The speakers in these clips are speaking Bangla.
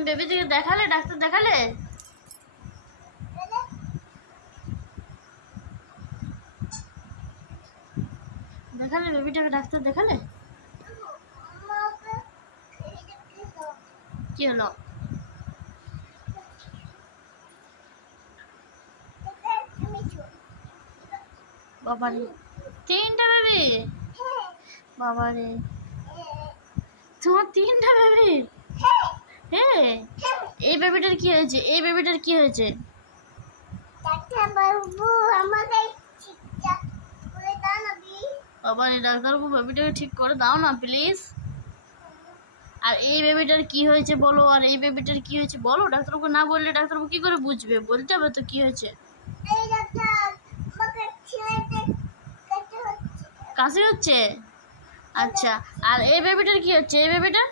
তুমি বেবিটাকে দেখালে, ডাক্তার দেখালে? দেখালে বেবিটাকে, ডাক্তার দেখালে? কি হলো? বাবারে, 3টা বেবি? বাবারে, তোমার 3টা বেবি? হ্যাঁ, এই বেবিটার কি হয়েছে? এই বেবিটার কি হয়েছে? বাবারে, ডাক্তারবাবু বেবিটাকে ঠিক করে দাও না প্লিজ। আর এই বেবিটার কি হয়েছে বলো, আর এই বেবিটার কি হয়েছে বলো। ডাক্তারবাবু না বললে ডাক্তারবাবু কি করে বুঝবে? বলতে হবে তো কি হয়েছে। কাশি হচ্ছে? আচ্ছা, আর এই বেবিটার কি হচ্ছে? এই বেবিটার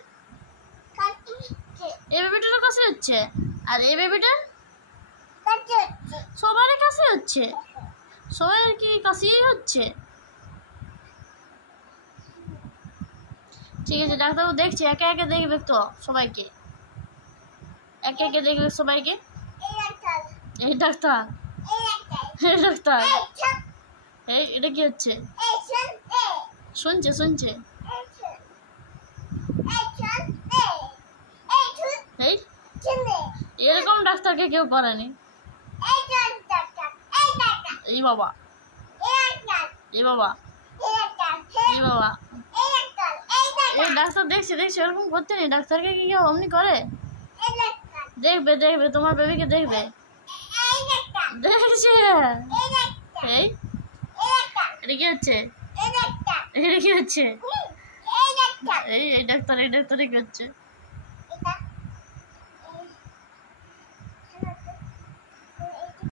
কাশি হচ্ছে। আর এই বেবিটার? সবারই কাশি হচ্ছে। সবাই কি কাশি হচ্ছে? ঠিক আছে, ডাক্তারবাবু দেখছে, একে একে দেখবে তো সবাইকে, একে একে দেখবে সবাইকে। এই ডাক্তার, এই ডাক্তার, এই এটা কি হচ্ছে? শুনছে শুনছে। এই এরকম ডাক্তারকে কেউ করেনি। এই বাবা, এই বাবা, এই বাবা, এই ডাক্তার দেখছে দেখছে, এরকম করতে নেই। ডাক্তারকে কি কেউ অমনি করে? দেখবে দেখবে, তোমার বেবিকে দেখবে, দেখছে। এই এটা কি হচ্ছে? এটা কি হচ্ছে? এই ডাক্তার, এই ডাক্তারে কি হচ্ছে?